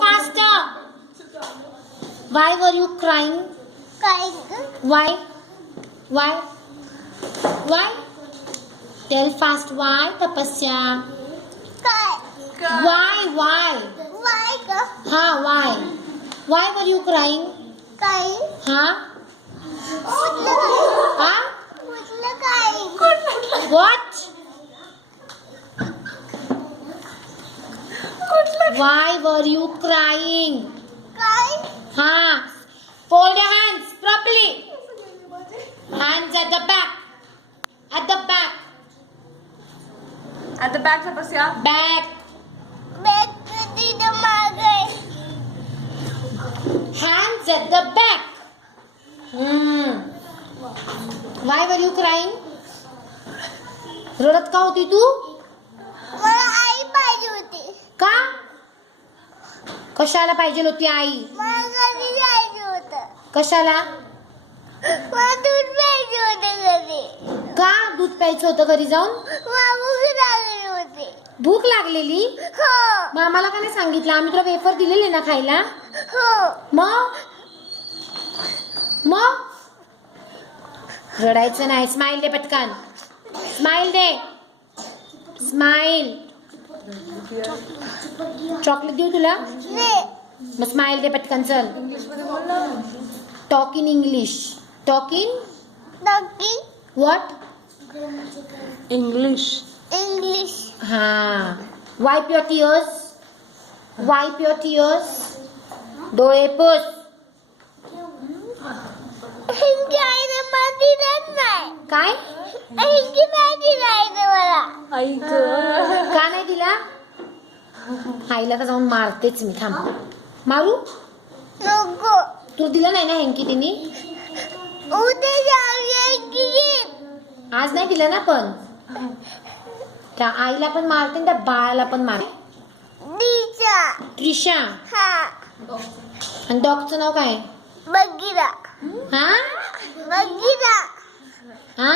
faster. Why were you crying? Why? Why? Tell fast. Why, Tapasya? Why? Huh? Why? Why were you crying? Huh? Huh? What? Why were you crying? Huh? Fold your hands properly. Hands at the back. At the back. At the back, Tapasya. Back. Hands at the back. Why were you crying? रडत का होती तू? का? कशाला पाहिजे होती आई? कशाला? का दूध प्यायचं होतं घरी जाऊन? भूक लागलेली? मग आम्हाला का नाही सांगितलं? आम्ही तुला वेफर दिलेले ना खायला? मग रडायचं नाही. स्माइल दे पटकन. स्माइल दे. स्माइल. चॉकलेट देऊ तुला? मग स्माइल दे पटकन. चल. Talk in English. Talk in what? English. हा. वाईप युअर टीयर्स. वाईप your tears. डोळे पुस. काय? का नाही दिला? आईला तर जाऊन मारतेच मी. थांब. मारू? तू दिला नाही ना हेंकी तिने? आज नाही दिला ना. पण त्या आईला पण मारते त्या बाळाला पण मारते. त्रिशा. आणि डॉगचं नाव काय? हा? हा?